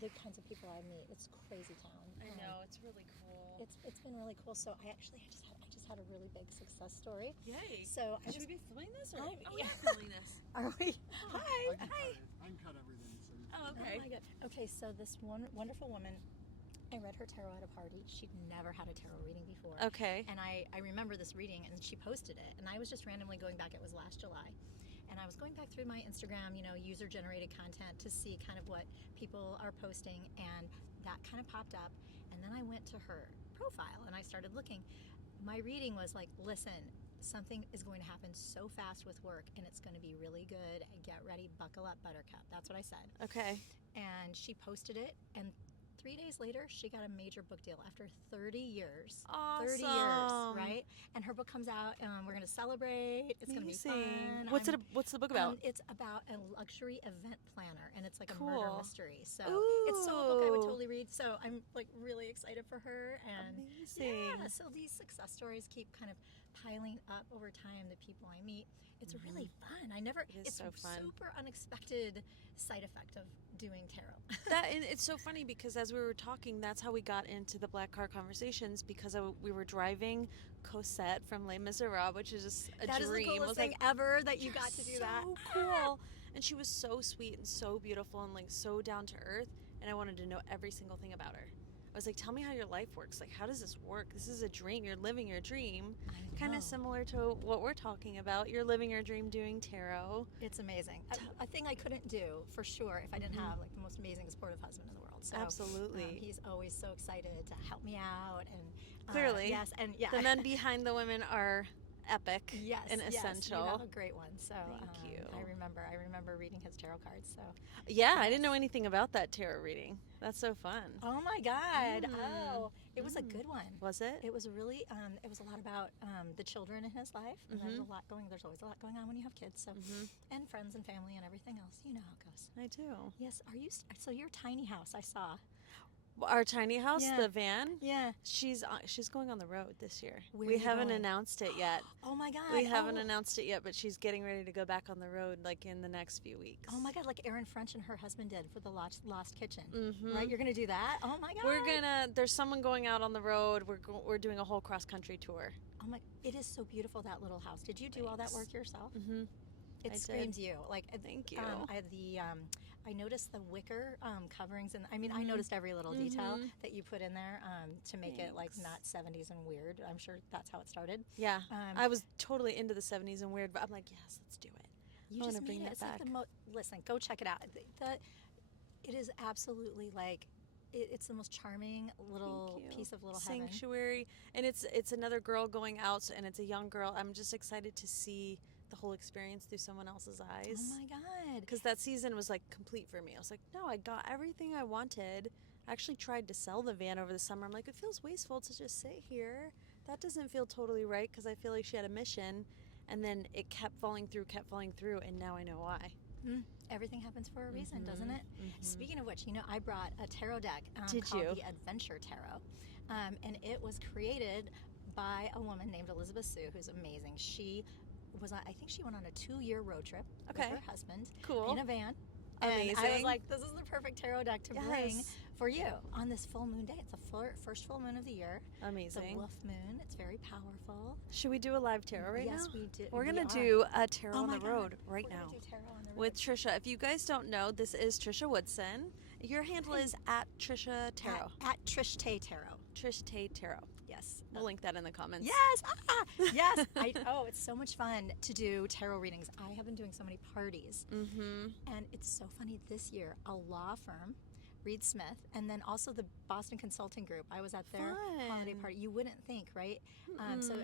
the kinds of people I meet. It's crazy town. I know, it's really cool. It's been really cool. So I just had a really big success story. Yay! So should we be filming this? Or? Yeah. We're filming this. Are we? Hi. I can cut everything. So Oh, okay. Oh my God. Okay, so this one wonderful woman, I read her tarot at a party. She'd never had a tarot reading before. Okay. And I remember this reading, and she posted it. And I was just randomly going back. It was last July. And I was going back through my Instagram, user-generated content to see kind of what people are posting. And that kind of popped up. And then I went to her profile, and I started looking. My reading was like, listen, something is going to happen so fast with work, and it's going to be really good. Get ready, buckle up, buttercup. That's what I said. Okay. And she posted it, and 3 days later, she got a major book deal after 30 years. Awesome. 30 years, right? And her book comes out, and we're going to celebrate. It's going to be fun. What's the book about? It's about a luxury event planner, and it's like a Cool. murder mystery. So Ooh. it's so a book I would totally read. So I'm like really excited for her. And Amazing. yeah, so these success stories keep kind of piling up over time. The people I meet, it's really fun. It's so fun. Super unexpected side effect of doing tarot. And it's so funny because as we were talking, that's how we got into the Black Car Conversations, because we were driving Cosette from Les Miserables, which is just a That is dream. the coolest thing ever that you got to do that. So cool. And she was so sweet and so beautiful and like so down to earth. And I wanted to know every single thing about her. I was like, tell me how your life works. Like, how does this work? This is a dream. You're living your dream. Kind of similar to what we're talking about. You're living your dream doing tarot. It's amazing. A thing I couldn't do, for sure, if I didn't have like the most amazing, supportive husband in the world. So, Absolutely. He's always so excited to help me out. And Clearly. yes, and yeah. The men behind the women are epic and essential. You have a great one. So Thank you. I remember reading his tarot cards. So yeah, I didn't know anything about that tarot reading. That's so fun. oh my God! Oh, it was a good one. Was it? It was really. It was a lot about the children in his life. And there's There's always a lot going on when you have kids. So and friends and family and everything else. You know how it goes. I do. Yes. Are you? So your tiny house, I saw. Our tiny house, Yeah. the van. Yeah. She's going on the road this year. Where are We you haven't going? announced it yet. Oh my God. We haven't announced it yet, but she's getting ready to go back on the road like in the next few weeks. Oh my God, like Erin French and her husband did for the Lost Kitchen. Right? You're going to do that? Oh my God. There's someone going out on the road. We're doing a whole cross country tour. Oh my, it is so beautiful, that little house. Did you do all that work yourself? Mm-hmm. It screams you. Like, thank you. I noticed the wicker coverings, and I mean, I noticed every little detail that you put in there to make it like not 70s and weird. I'm sure that's how it started. Yeah, I was totally into the 70s and weird, but I'm like, yes, let's do it. You I just want to bring made it. that It's back. like listen, go check it out. It is absolutely like. It's the most charming little piece of little sanctuary, and it's another girl going out, and it's a young girl. I'm just excited to see the whole experience through someone else's eyes. Oh my God! Because that season was like complete for me. I was like, no, I got everything I wanted. I actually tried to sell the van over the summer. I'm like, it feels wasteful to just sit here. That doesn't feel totally right, because I feel like she had a mission, and then it kept falling through, and now I know why. Everything happens for a reason, doesn't it? Speaking of which, I brought a tarot deck Did called you? the Adventure Tarot. And it was created by a woman named Elizabeth Sue, who's amazing. I think she went on a 2-year road trip with her husband Cool. in a van. Amazing. And I was like, this is the perfect tarot deck to bring Yes. for you on this full moon day. It's the first full moon of the year. Amazing. It's a wolf moon. It's very powerful. Should we do a live tarot right now? Yes, we do. We're We going to are. do a tarot Oh on my the God. road right We're now. gonna do tarot on the road. With Trisha. If you guys don't know, this is Trisha Woodson. Your handle is at Trisha Tarot. At Trish Tay Tarot. Trish Tay Tarot. Yes. We'll link that in the comments. Yes! Yes! It's so much fun to do tarot readings. I have been doing so many parties. And it's so funny this year, a law firm, Reed Smith, and then also the Boston Consulting Group. I was at their holiday party. You wouldn't think, right? So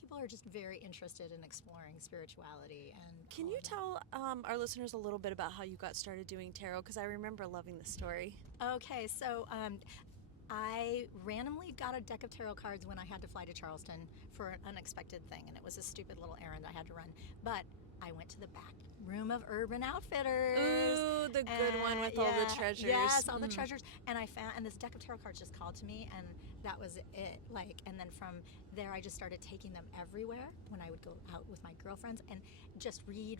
people are just very interested in exploring spirituality. And Can you tell our listeners a little bit about how you got started doing tarot? Because I remember loving the story. Okay, so I randomly got a deck of tarot cards when I had to fly to Charleston for an unexpected thing, and it was a stupid little errand I had to run. But I went to the back Room of Urban Outfitters. Ooh, the good one with all the treasures. Yes, all the treasures. And I found, and this deck of tarot cards just called to me, and that was it. Like, and then from there, I just started taking them everywhere when I would go out with my girlfriends and just read.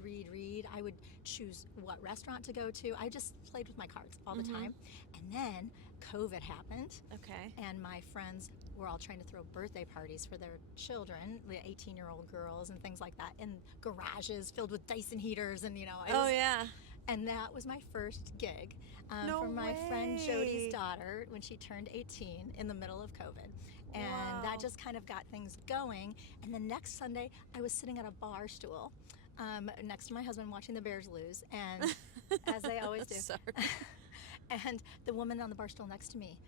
I would choose what restaurant to go to. I just played with my cards all the time. And then COVID happened. Okay. And my friends were all trying to throw birthday parties for their children, the 18-year-old girls and things like that, in garages filled with Dyson heaters, and Oh yeah. and that was my first gig No for my friend way. Jody's daughter when she turned 18 in the middle of COVID. And Wow. that just kind of got things going. And the next Sunday, I was sitting at a bar stool next to my husband watching the Bears lose, and as they always do. Sorry. And the woman on the bar stool next to me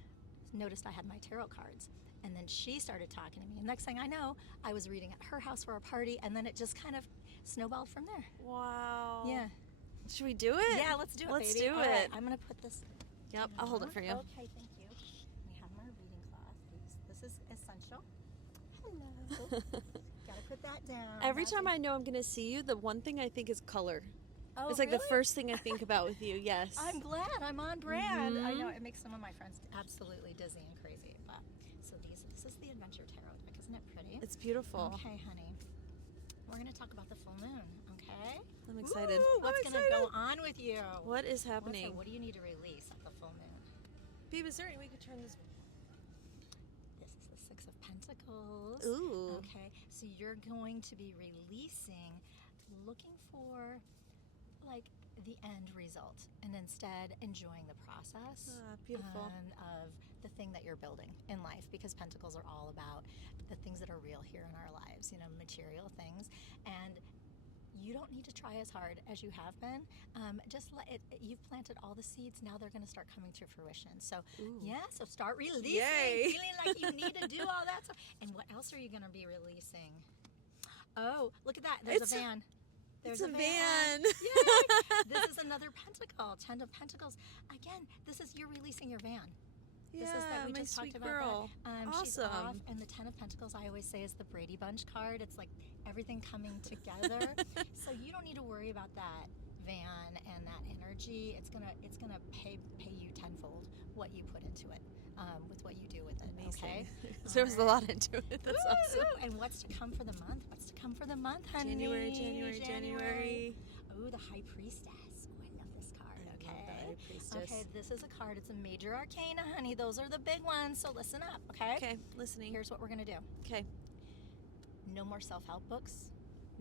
noticed I had my tarot cards. And then she started talking to me. And next thing I know, I was reading at her house for a party, and then it just kind of snowballed from there. Wow. Yeah. Should we do it? Yeah, let's do it, Let's baby. do All right, it. I'm going to put this. Yep, I'll hold it for you. Okay, thank you. We have my reading cloth. This is essential. Hello. Gotta put that down. Every That's time it. I know I'm going to see you, the one thing I think is color. Oh, It's like the really? first thing I think about with you, yes. I'm glad I'm on brand. I Mhm. know it makes some of my friends absolutely dizzy and crazy. But so this is the Adventure Tarot deck. Isn't it pretty? It's beautiful. Okay, honey. We're gonna talk about the full moon. Okay. I'm excited. Woo, what's I'm gonna excited. go on with you? What is What's happening? what do you need to release at the full moon? Babe, is there any way we could turn this? This is the Six of Pentacles. Ooh. Okay, so you're going to be releasing, looking for like the end result, and instead enjoying the process Beautiful. of the thing that you're building in life, because Pentacles are all about the things that are real here in our lives, material things. And you don't need to try as hard as you have been. Just let it. You've planted all the seeds. Now they're going to start coming to fruition. So Ooh. yeah. So start releasing. Yay. Feeling like you need to do all that stuff. And what else are you going to be releasing? Oh, look at that. There's It's a van. There's it's a van. Yay. This is another pentacle. 10 of Pentacles. Again, you're releasing your van. Yeah, This is that we my just sweet talked about girl. that. She's off, Awesome. and the 10 of Pentacles I always say is the Brady Bunch card. It's like everything coming together. So you don't need to worry about that van and that energy. It's gonna pay you tenfold what you put into it, with what you do with it. Amazing. Okay. There was a lot into it. That's Ooh, awesome. ooh. And what's to come for the month? What's to come for the month, honey? January. Ooh, the High Priestess. Ooh, I love this card. I Okay. love the High Priestess. Okay, this is a card. It's a major arcana, honey. Those are the big ones. So listen up, okay? Okay, listening. Here's what we're gonna do. Okay. No more self-help books.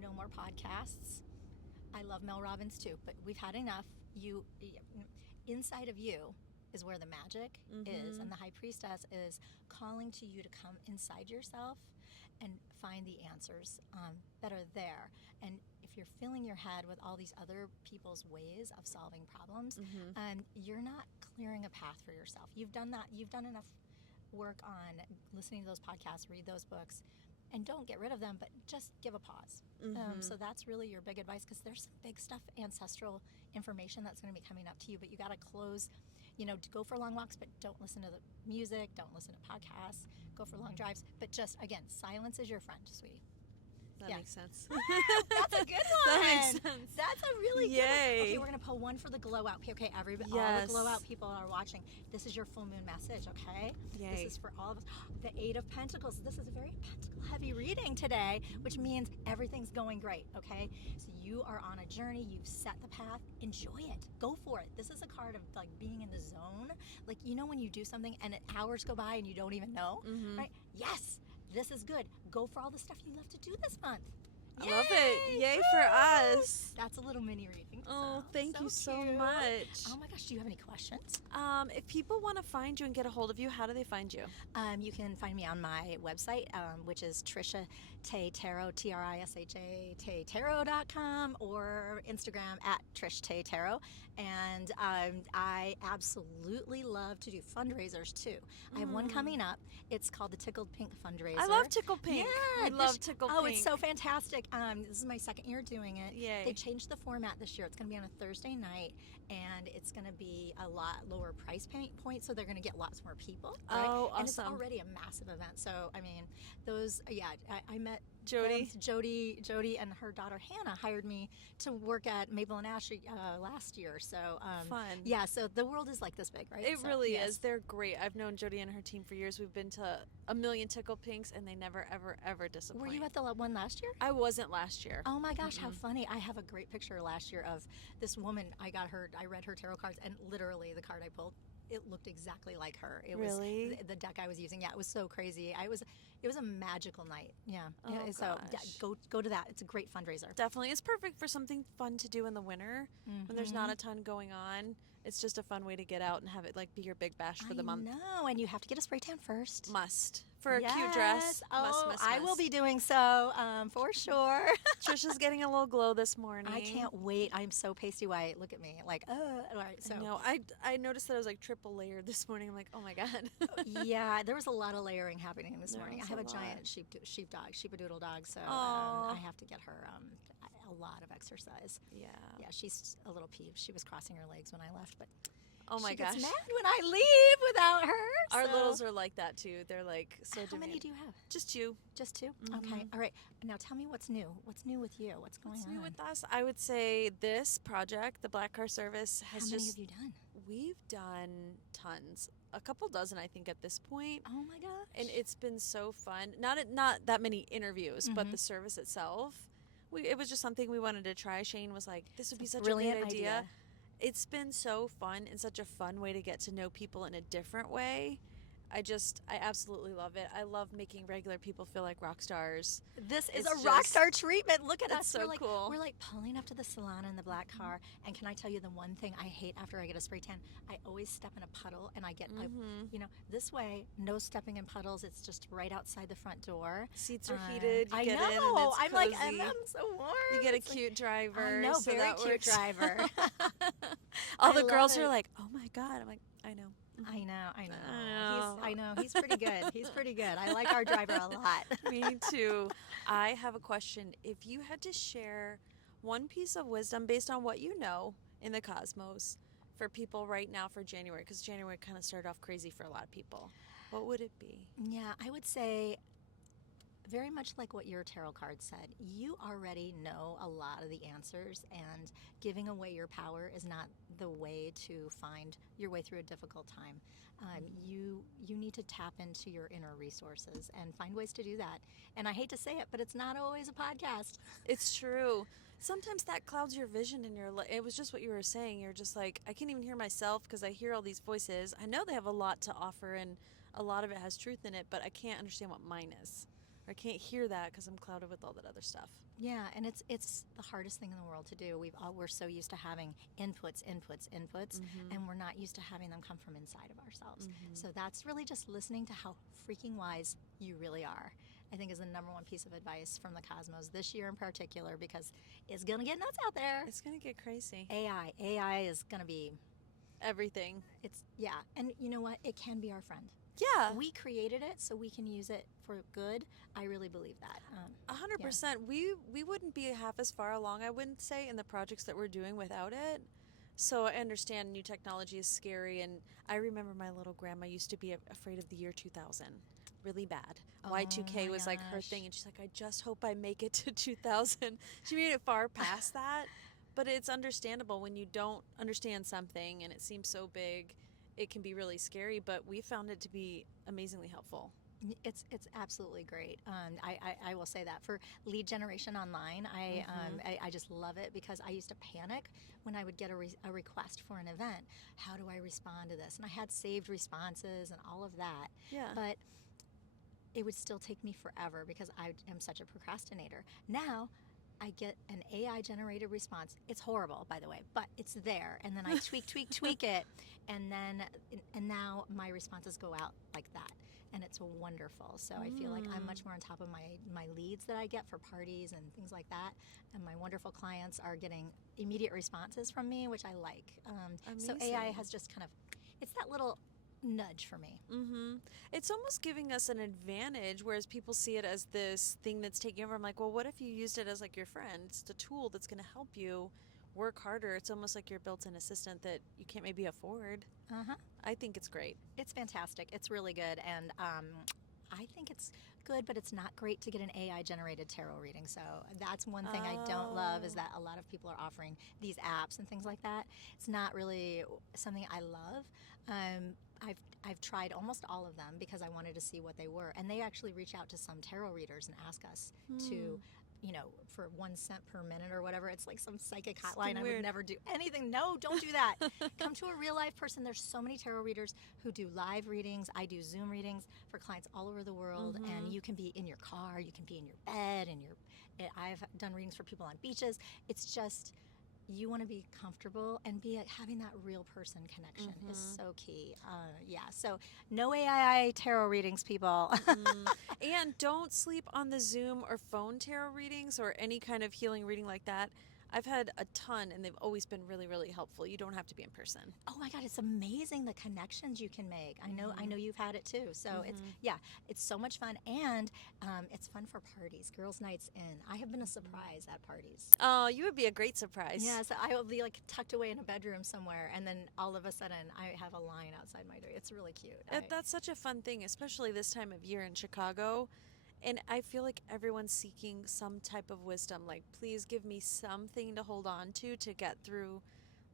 No more podcasts. I love Mel Robbins too, but we've had enough. Inside of you is where the magic is, and the High Priestess is calling to you to come inside yourself and find the answers that are there. And if you're filling your head with all these other people's ways of solving problems, you're not clearing a path for yourself. You've done that. You've done enough work on listening to those podcasts, read those books, and don't get rid of them, but just give a pause. So that's really your big advice, because there's some big stuff, ancestral information that's going to be coming up to you, but you got to close, to go for long walks, but don't listen to the music, don't listen to podcasts, go for long drives, but just, again, silence is your friend, sweetie. That Yeah. makes sense. That's a good one. That makes sense. That's a really good one. Yay. Okay, we're going to pull one for the glow out. Okay, everybody, all Yes. the glow out people are watching. This is your full moon message, okay? Yay. This is for all of us. The 8 of Pentacles. This is a very pentacle heavy reading today, which means everything's going great, okay? So you are on a journey. You've set the path. Enjoy it. Go for it. This is a card of like being in the zone. Like, when you do something and hours go by and you don't even know, right? Yes, this is good. Go for all the stuff you love to do this month. I love it. Yay for us. That's a little mini reading. Oh, thank you so cute. much. Oh my gosh, do you have any questions? If people want to find you and get a hold of you, how do they find you? You can find me on my website, which is Trisha Tay Tarot, TRISHA Tarot.com, or Instagram at Trish Tay Tarot. And I absolutely love to do fundraisers too. I have one coming up. It's called the Tickled Pink Fundraiser. I love Tickle Pink. Yeah, I love Tickle Pink. Oh, it's so fantastic. This is my second year doing it. Yay. They changed the format this year. It's going to be on a Thursday night, and it's going to be a lot lower price point, so they're going to get lots more people. Right? Oh, And it's awesome. already a massive event. So, I mean, I met Jody. Jody and her daughter Hannah hired me to work at Mabel and Ashley last year. So Fun. Yeah, so the world is like this big, right? It So, really yes. is. They're great. I've known Jody and her team for years. We've been to a million Tickle Pinks, and they never, ever, ever disappoint. Were you at the one last year? I wasn't last year. Oh my gosh, how funny. I have a great picture last year of this woman. I read her tarot cards, and literally the card I pulled, it looked exactly like her. It Really? was the deck I was using. Yeah, it was so crazy. It was a magical night. Yeah. Oh, So yeah, gosh. go to that. It's a great fundraiser. Definitely. It's perfect for something fun to do in the winter when there's not a ton going on. It's just a fun way to get out and have it like be your big bash for the month. No, and you have to get a spray tan first. Must. For a cute dress. Oh, Must. I will be doing so for sure. Trisha's getting a little glow this morning. I can't wait. I'm so pasty white. Look at me. Like, all right. So No, I noticed that I was like triple layered this morning. I'm like, oh my God. yeah, there was a lot of layering happening this There morning. I was have a a giant lot. sheepadoodle dog, so Aw. I have to get her a lot of exercise. Yeah. Yeah, she's a little peeved. She was crossing her legs when I left, but Oh my she gosh. gets mad when I leave without her. Our so- littles are like that too. They're like so How many demanding. do you have? Just two. Just two? Okay. All right. Now tell me what's new. What's new with you? What's going What's on? new with us? I would say this project, the Black Car Service, How has many just have you done? we've done tons, a couple dozen, I think, at this point. Oh my gosh. And it's been so fun. Not that many interviews, but the service itself. It was just something we wanted to try. Shane was like, "This would be such a brilliant great idea." idea. It's been so fun and such a fun way to get to know people in a different way. I absolutely love it. I love making regular people feel like rock stars. This is It's a rock just- star treatment. Look at it's us. so we're like, cool. We're like pulling up to the salon in the black car. And can I tell you the one thing I hate after I get a spray tan? I always step in a puddle and I get, this way, no stepping in puddles. It's just right outside the front door. Seats are heated. You I get know. in and it's I'm like, cozy. I'm so warm. You get a It's like- cute driver. I know, so very that cute works. driver. All I the girls love are it. like, "Oh my God!" I'm like, "I know." I know. I know. He's pretty good. He's pretty good. I like our driver a lot. Me too. I have a question. If you had to share one piece of wisdom based on what you know in the cosmos for people right now for January, because January kind of started off crazy for a lot of people, what would it be? Yeah, I would say very much like what your tarot card said. You already know a lot of the answers, and giving away your power is not the way to find your way through a difficult time. You need to tap into your inner resources and find ways to do that. And I hate to say it, but it's not always a podcast. It's true. Sometimes that clouds your vision in your life. It was just what you were saying. You're just like, I can't even hear myself because I hear all these voices. I know they have a lot to offer and a lot of it has truth in it, but I can't understand what mine is. Or I can't hear that because I'm clouded with all that other stuff. Yeah, and it's the hardest thing in the world to do. We're so used to having inputs, and we're not used to having them come from inside of ourselves. So that's really just listening to how freaking wise you really are. I think is the number one piece of advice from the cosmos this year in particular, because it's gonna get nuts out there. It's going to get crazy. AI is gonna be Everything. and you know what? It can be our friend. Yeah. We created it so we can use it for good. I really believe that. 100%. We wouldn't be half as far along, I wouldn't say, in the projects that we're doing without it. So I understand new technology is scary, and I remember my little grandma used to be afraid of the year 2000 really bad. Y2K my was like her gosh. thing, and she's like, I just hope I make it to 2000. She made it far past that, but it's understandable when you don't understand something and it seems so big. It can be really scary, but we found it to be amazingly helpful. It's absolutely great. I will say that for lead generation online, I just love it because I used to panic when I would get a request for an event. How do I respond to this? And I had saved responses and all of that. Yeah. But it would still take me forever because I am such a procrastinator. Now, I get an AI generated response. It's horrible, by the way, but it's there. And then I tweak it. And now my responses go out like that. And it's wonderful. So I feel like I'm much more on top of my leads that I get for parties and things like that. And my wonderful clients are getting immediate responses from me, which I like. So AI Amazing. has just kind of, it's that little nudge for me. It's almost giving us an advantage, whereas people see it as this thing that's taking over. I'm like, well, what if you used it as like your friend? It's the tool that's going to help you work harder. It's almost like your built-in assistant that you can't maybe afford. I think it's great. It's fantastic. It's really good. And I think it's good, but it's not great to get an AI generated tarot reading. So that's one thing I don't love, is that a lot of people are offering these apps and things like that. It's not really something I love. I've tried almost all of them because I wanted to see what they were, and they actually reach out to some tarot readers and ask us to, for 1 cent per minute or whatever. It's like some psychic hotline. I would never do anything. No, don't do that. Come to a real life person. There's so many tarot readers who do live readings. I do Zoom readings for clients all over the world, and you can be in your car, you can be in your bed, I've done readings for people on beaches. It's just, you want to be comfortable, and having that real person connection is so key. So no AI tarot readings, people. And don't sleep on the Zoom or phone tarot readings or any kind of healing reading like that. I've had a ton, and they've always been really, really helpful. You don't have to be in person. Oh my God, it's amazing the connections you can make. I know you've had it too. So it's so much fun, and it's fun for parties, girls' nights in. I have been a surprise at parties. Oh, you would be a great surprise. Yeah, so I will be like tucked away in a bedroom somewhere, and then all of a sudden I have a line outside my door. It's really cute. That's such a fun thing, especially this time of year in Chicago. And I feel like everyone's seeking some type of wisdom. Like, please give me something to hold on to get through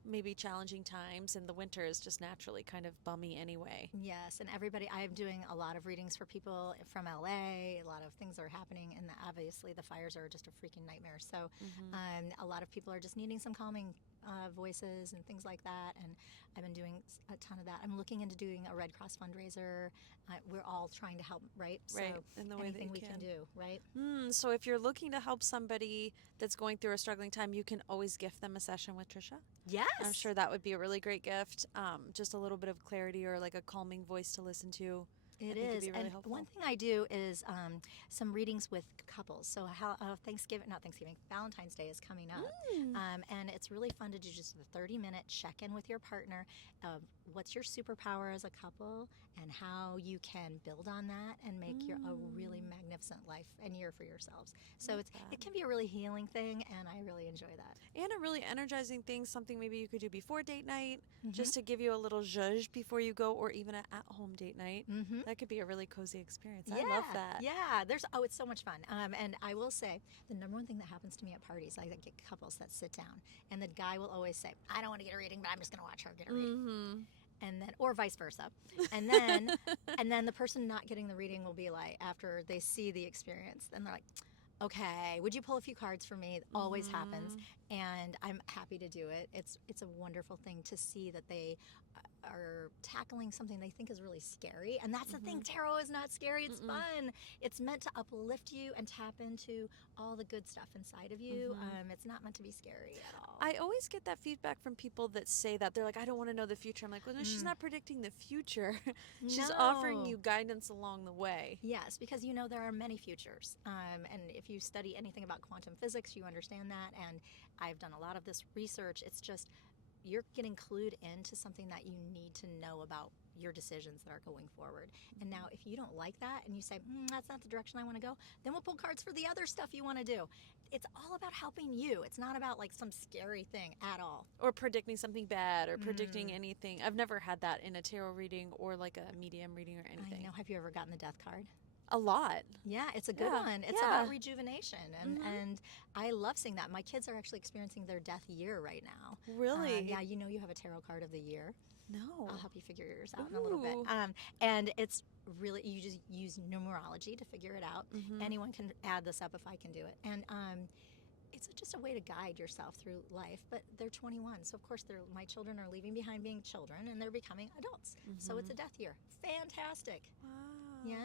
maybe challenging times. And the winter is just naturally kind of bummy anyway. Yes, and I'm doing a lot of readings for people from LA. A lot of things are happening, and obviously the fires are just a freaking nightmare. So a lot of people are just needing some calming voices and things like that, and I've been doing a ton of that. I'm looking into doing a Red Cross fundraiser. We're all trying to help, right? Right, So in the way anything that we can do, right? So if you're looking to help somebody that's going through a struggling time, you can always gift them a session with Trisha. Yes. I'm sure that would be a really great gift. Just a little bit of clarity or like a calming voice to listen to. It is, really and helpful. one thing I do is some readings with couples. So Valentine's Day is coming up, and it's really fun to do just a 30-minute check-in with your partner of what's your superpower as a couple and how you can build on that and make a really magnificent life and year for yourselves. So it can be a really healing thing, and I really enjoy that. And a really energizing thing, something maybe you could do before date night, just to give you a little zhuzh before you go, or even an at-home date night. That could be a really cozy experience. I love that. Yeah, it's so much fun. And I will say, the number one thing that happens to me at parties, I get couples that sit down, and the guy will always say, I don't want to get a reading, but I'm just going to watch her get a reading. And then, or vice versa. And then the person not getting the reading will be like, after they see the experience, then they're like, okay, would you pull a few cards for me? It always happens, and I'm happy to do it. It's a wonderful thing to see that they are tackling something they think is really scary, and that's the thing. Tarot is not scary. It's fun. It's meant to uplift you and tap into all the good stuff inside of you. It's not meant to be scary at all. I always get that feedback from people that say that. They're like, I don't want to know the future. I'm like, well, no, she's not predicting the future. She's offering you guidance along the way. Yes, because there are many futures. And if you study anything about quantum physics, you understand that. And I've done a lot of this research. It's just, you're getting clued into something that you need to know about your decisions that are going forward. And now if you don't like that and you say, that's not the direction I want to go, then we'll pull cards for the other stuff you want to do. It's all about helping you. It's not about like some scary thing at all. Or predicting something bad or predicting anything. I've never had that in a tarot reading or like a medium reading or anything. I know. Have you ever gotten the death card? A lot. Yeah, it's a good one. It's about rejuvenation, and I love seeing that. My kids are actually experiencing their death year right now. Really? Yeah, you have a tarot card of the year. No. I'll help you figure yours out in a little bit. And it's really, you just use numerology to figure it out. Anyone can add this up if I can do it. And it's just a way to guide yourself through life. But they're 21, so of course my children are leaving behind being children, and they're becoming adults. So it's a death year. Fantastic. Wow. Yeah,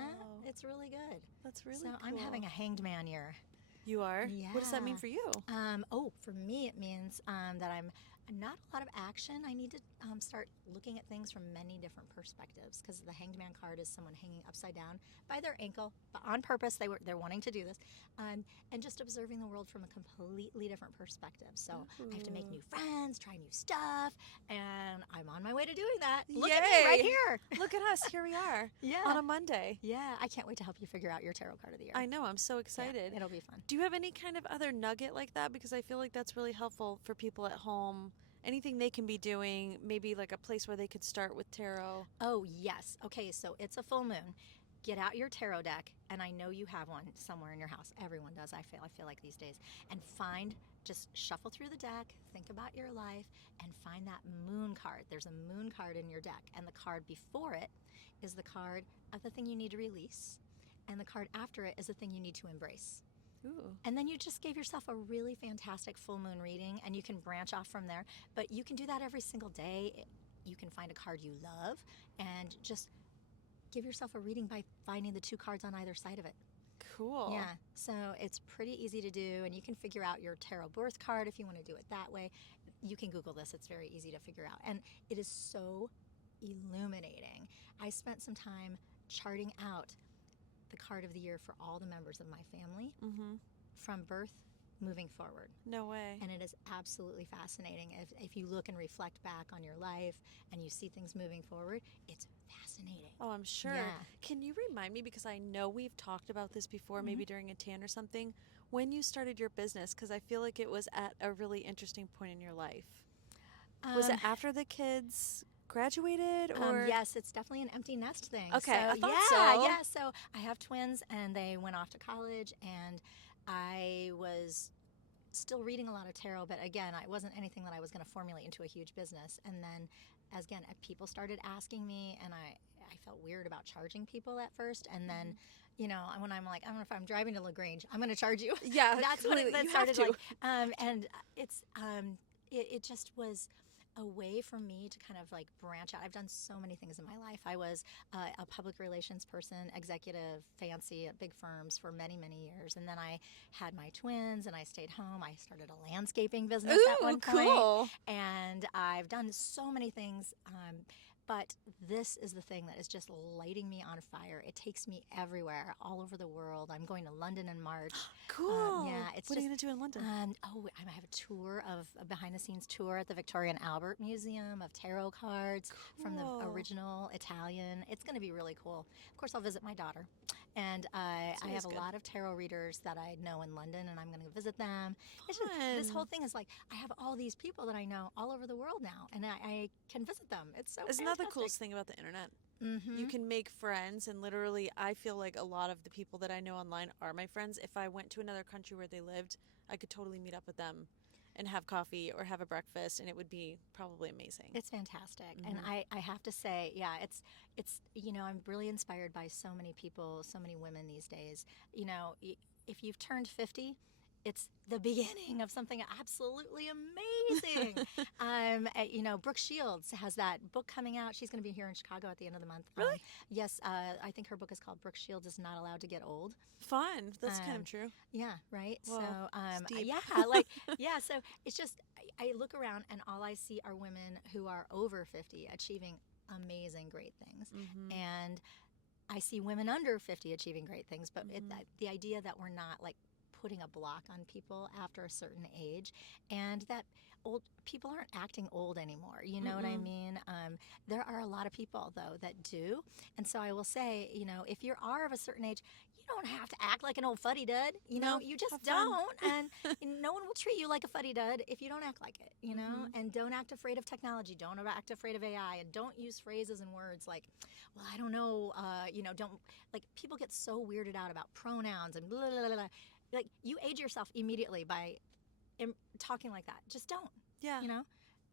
it's really good. That's really cool. I'm having a hanged man year. You are? Yeah. What does that mean for you? For me it means that I'm not a lot of action. I need to start looking at things from many different perspectives, because the Hanged Man card is someone hanging upside down by their ankle, but on purpose. They're wanting to do this, and just observing the world from a completely different perspective. So I have to make new friends, try new stuff, and I'm on my way to doing that. Look at me right here. Look at us. Here we are. On a Monday. Yeah, I can't wait to help you figure out your tarot card of the year. I know. I'm so excited. Yeah, it'll be fun. Do you have any kind of other nugget like that? Because I feel like that's really helpful for people at home. Anything they can be doing, maybe like a place where they could start with tarot. Oh, yes. Okay, so it's a full moon. get out your tarot deck, and I know you have one somewhere in your house. Everyone does, I feel like these days. And just shuffle through the deck, think about your life, and find that moon card. There's a moon card in your deck, and the card before it is the card of the thing you need to release, and the card after it is the thing you need to embrace. Ooh. And then you just gave yourself a really fantastic full moon reading, and you can branch off from there. But you can do that every single day. You can find a card you love and just give yourself a reading by finding the 2 cards on either side of it. Cool. Yeah, so it's pretty easy to do, and you can figure out your tarot birth card if you want to do it that way. You can Google this. It's very easy to figure out. And it is so illuminating. I spent some time charting out the card of the year for all the members of my family from birth moving forward. No way. And it is absolutely fascinating. If you look and reflect back on your life and you see things moving forward, it's fascinating. Oh, I'm sure. Yeah. Can you remind me, because I know we've talked about this before, maybe during a tan or something, when you started your business? Because I feel like it was at a really interesting point in your life. Was it after the kids graduated, or? Yes, it's definitely an empty nest thing. Okay, so, I thought yeah, so. Yeah, so I have twins, and they went off to college, and I was still reading a lot of tarot, but again, it wasn't anything that I was going to formulate into a huge business. And then, again, people started asking me, and I felt weird about charging people at first, and then, you know, when I'm like, I don't know, if I'm driving to LaGrange, I'm going to charge you. Yeah, That's what completely. that You have started to. like. And it just was a way for me to kind of like branch out. I've done so many things in my life. I was a public relations person, executive, fancy at big firms for many, many years. And then I had my twins and I stayed home. I started a landscaping business at one point. Cool. And I've done so many things. But this is the thing that is just lighting me on fire. It takes me everywhere, all over the world. I'm going to London in March. Cool. Yeah, What are you going to do in London? I have a behind-the-scenes tour at the Victoria and Albert Museum of tarot cards from the Cool. original Italian. It's going to be really cool. Of course, I'll visit my daughter. And I have a good. lot of tarot readers that I know in London, and I'm going to visit them. It's just, this Fun. whole thing is like, I have all these people that I know all over the world now, and I can visit them. It's so Isn't that the fantastic. coolest thing about the internet? Mm-hmm. You can make friends, and literally, I feel like a lot of the people that I know online are my friends. If I went to another country where they lived, I could totally meet up with them and have coffee or have a breakfast, and it would be probably amazing. It's fantastic. And I have to say, yeah, it's you know, I'm really inspired by so many people, so many women these days. You know, if you've turned 50, it's the beginning of something absolutely amazing. You know, Brooke Shields has that book coming out. She's going to be here in Chicago at the end of the month. Really? Yes. I think her book is called Brooke Shields is Not Allowed to Get Old. Fun. That's kind of true. Yeah, right. Whoa, so, it's deep. yeah, so it's just, I look around and all I see are women who are over 50 achieving amazing, great things. And I see women under 50 achieving great things, but the idea that we're not like putting a block on people after a certain age, and that old people aren't acting old anymore. You know what I mean? There are a lot of people though that do, and so I will say, you know, if you are of a certain age, you don't have to act like an old fuddy-dud. You know, you just have fun. don't, and no one will treat you like a fuddy-dud if you don't act like it. You know, and don't act afraid of technology. Don't act afraid of AI, and don't use phrases and words like, well, I don't know. You know, don't, like, people get so weirded out about pronouns and blah blah blah blah. Like, you age yourself immediately by talking like that. Just don't. Yeah. You know,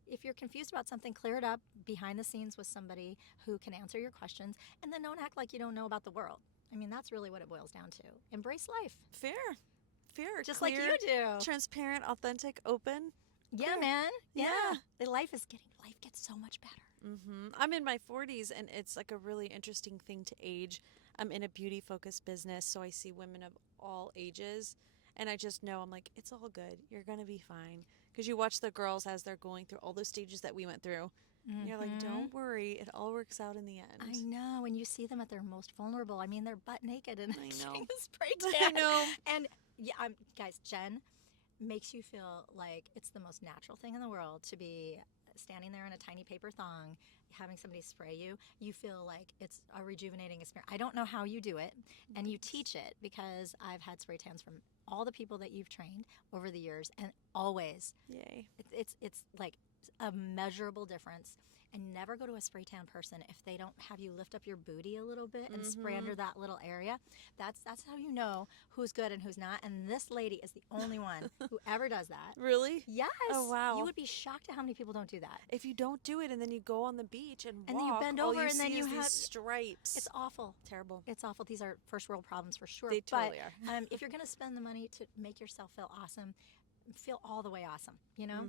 if you're confused about something, clear it up behind the scenes with somebody who can answer your questions, and then don't act like you don't know about the world. I mean, that's really what it boils down to. Embrace life. Fair. Just clear, like you do. Transparent, authentic, open. Yeah, Clear. man. Yeah. Life gets so much better. I'm in my 40s, and it's like a really interesting thing to age. I'm in a beauty-focused business, so I see women of all ages, and I just know, I'm like, it's all good. You're going to be fine. Because you watch the girls as they're going through all those stages that we went through, and you're like, don't worry. It all works out in the end. I know. And you see them at their most vulnerable. I mean, they're butt naked and I know. a spray I tan. know. And, yeah, guys, Jen makes you feel like it's the most natural thing in the world to be standing there in a tiny paper thong, having somebody spray you. You feel like it's a rejuvenating experience. I don't know how you do it, and you teach it, because I've had spray tans from all the people that you've trained over the years, and always Yay. it's like a measurable difference. And never go to a spray tan person if they don't have you lift up your booty a little bit and spray under that little area. That's how you know who's good and who's not. And this lady is the only one who ever does that. Really? Yes. Oh, wow. You would be shocked at how many people don't do that. If you don't do it and then you go on the beach and And walk, then you bend all over you and then see you is these have stripes. It's awful. terrible. It's awful. These are first world problems for sure. They totally are. If you're going to spend the money to make yourself feel awesome, feel all the way awesome, you know?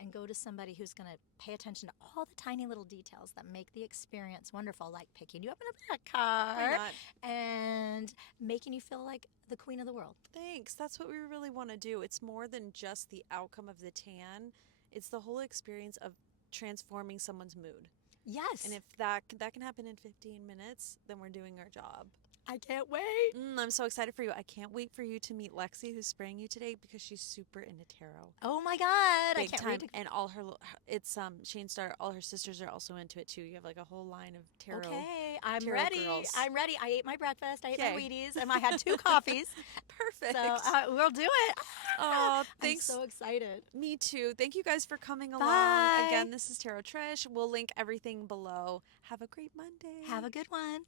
And go to somebody who's going to pay attention to all the tiny little details that make the experience wonderful, like picking you up in a black Why car not? and making you feel like the queen of the world. Thanks. That's what we really want to do. It's more than just the outcome of the tan. It's the whole experience of transforming someone's mood. Yes. And if that can happen in 15 minutes, then we're doing our job. I can't wait. I'm so excited for you. I can't wait for you to meet Lexi, who's spraying you today, because she's super into tarot. Oh my God. I Big can't time. wait to... And all her, it's Shane's daughter, all her sisters are also into it too. You have like a whole line of tarot. Okay, I'm tarot ready. girls. I'm ready. I ate my breakfast. I ate my Okay. Wheaties, and I had 2 coffees. Perfect. So we'll do it. Oh, thanks. I'm so excited. Me too. Thank you guys for coming along. Bye. Again, this is Tarot Trish. We'll link everything below. Have a great Monday. Have a good one.